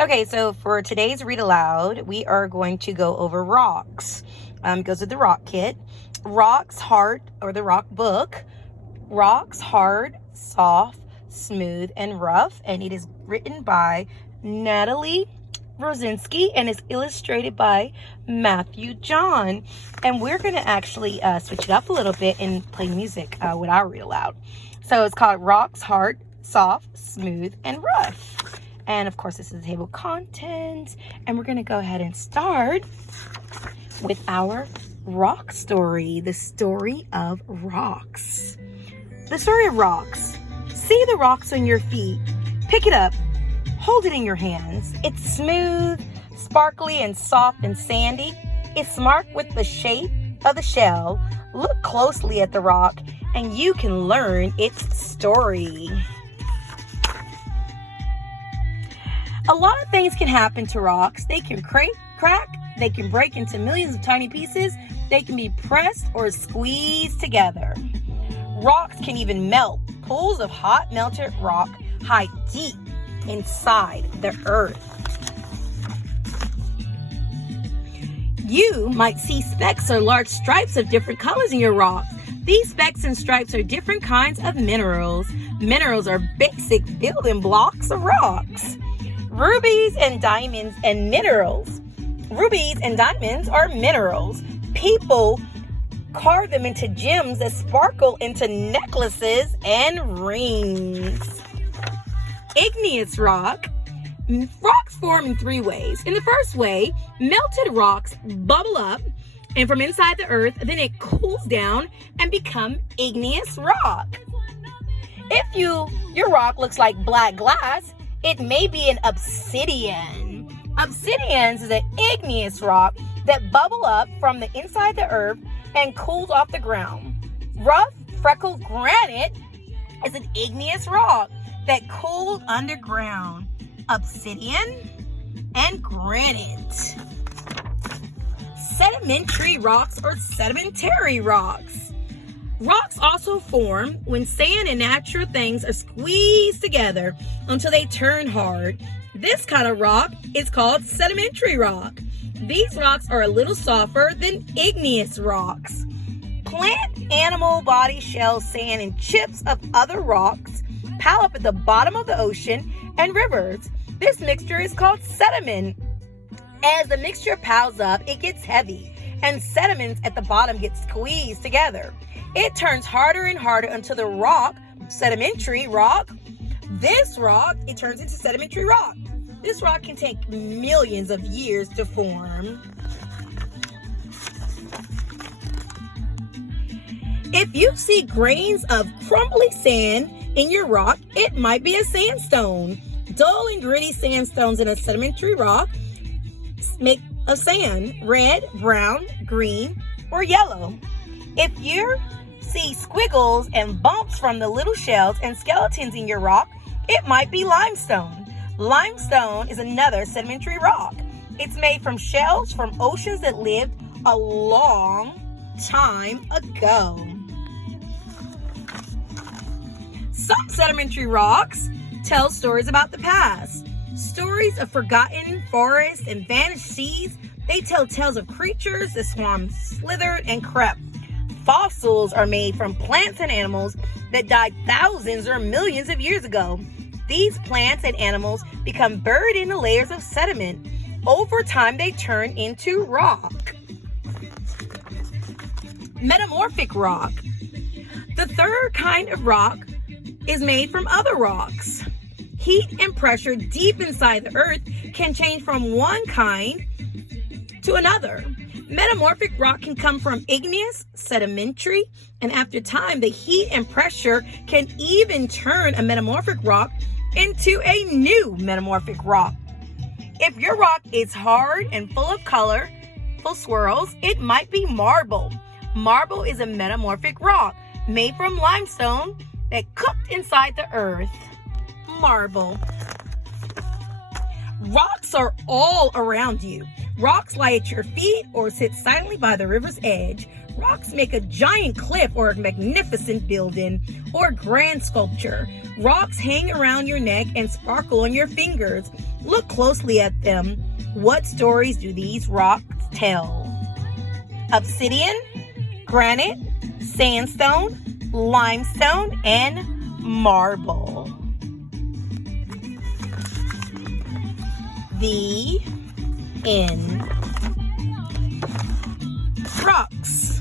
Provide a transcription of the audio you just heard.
Okay, so for today's read aloud, we are going to go over rocks. It goes with the rock kit. Rocks hard, or the rock book. Rocks hard, soft, smooth, and rough. And it is written by Natalie Rosinski and is illustrated by Matthew John. And we're going to actually switch it up a little bit and play music with our read aloud. So it's called Rocks Hard, Soft, Smooth, and Rough. And of course, this is the table of contents. And we're going to go ahead and start with our rock story, the story of rocks. The story of rocks. See the rocks on your feet. Pick it up. Hold it in your hands. It's smooth, sparkly, and soft and sandy. It's marked with the shape of the shell. Look closely at the rock, and you can learn its story. A lot of things can happen to rocks. They can crack, they can break into millions of tiny pieces, they can be pressed or squeezed together. Rocks can even melt. Pools of hot melted rock hide deep inside the earth. You might see specks or large stripes of different colors in your rocks. These specks and stripes are different kinds of minerals. Minerals are basic building blocks of rocks. Rubies and diamonds and minerals. Rubies and diamonds are minerals. People carve them into gems that sparkle into necklaces and rings. Igneous rock. Rocks form in three ways. In the first way, melted rocks bubble up and from inside the earth, then it cools down and become igneous rock. If your rock looks like black glass, it may be an obsidian. Obsidians is an igneous rock that bubble up from the inside the earth and cools off the ground. Rough, freckled granite is an igneous rock that cooled underground. Obsidian and granite. Sedimentary rocks or sedimentary rocks. Rocks also form when sand and natural things are squeezed together until they turn hard. This kind of rock is called sedimentary rock. These rocks are a little softer than igneous rocks. Plant, animal, body, shells, sand, and chips of other rocks pile up at the bottom of the ocean and rivers. This mixture is called sediment. As the mixture piles up, it gets heavy, and sediments at the bottom get squeezed together. It turns harder and harder until the rock, sedimentary rock, it turns into sedimentary rock. This rock can take millions of years to form. If you see grains of crumbly sand in your rock, it might be a sandstone. Dull and gritty sandstones in a sedimentary rock make of sand, red, brown, green, or yellow. If you see squiggles and bumps from the little shells and skeletons in your rock, it might be limestone. Limestone is another sedimentary rock. It's made from shells from oceans that lived a long time ago. Some sedimentary rocks tell stories about the past. Stories of forgotten forests and vanished seas. They tell tales of creatures that swarmed, slithered, and crept. Fossils are made from plants and animals that died thousands or millions of years ago. These plants and animals become buried in the layers of sediment. Over time, they turn into rock. Metamorphic rock. The third kind of rock is made from other rocks. Heat and pressure deep inside the earth can change from one kind to another. Metamorphic rock can come from igneous, sedimentary, and after time, the heat and pressure can even turn a metamorphic rock into a new metamorphic rock. If your rock is hard and full of colorful swirls, it might be marble. Marble is a metamorphic rock made from limestone that cooked inside the earth. Marble. Rocks are all around you. Rocks lie at your feet or sit silently by the river's edge. Rocks make a giant cliff or a magnificent building or grand sculpture. Rocks hang around your neck and sparkle on your fingers. Look closely at them. What stories do these rocks tell? Obsidian, granite, sandstone, limestone, and marble. The end. Rocks.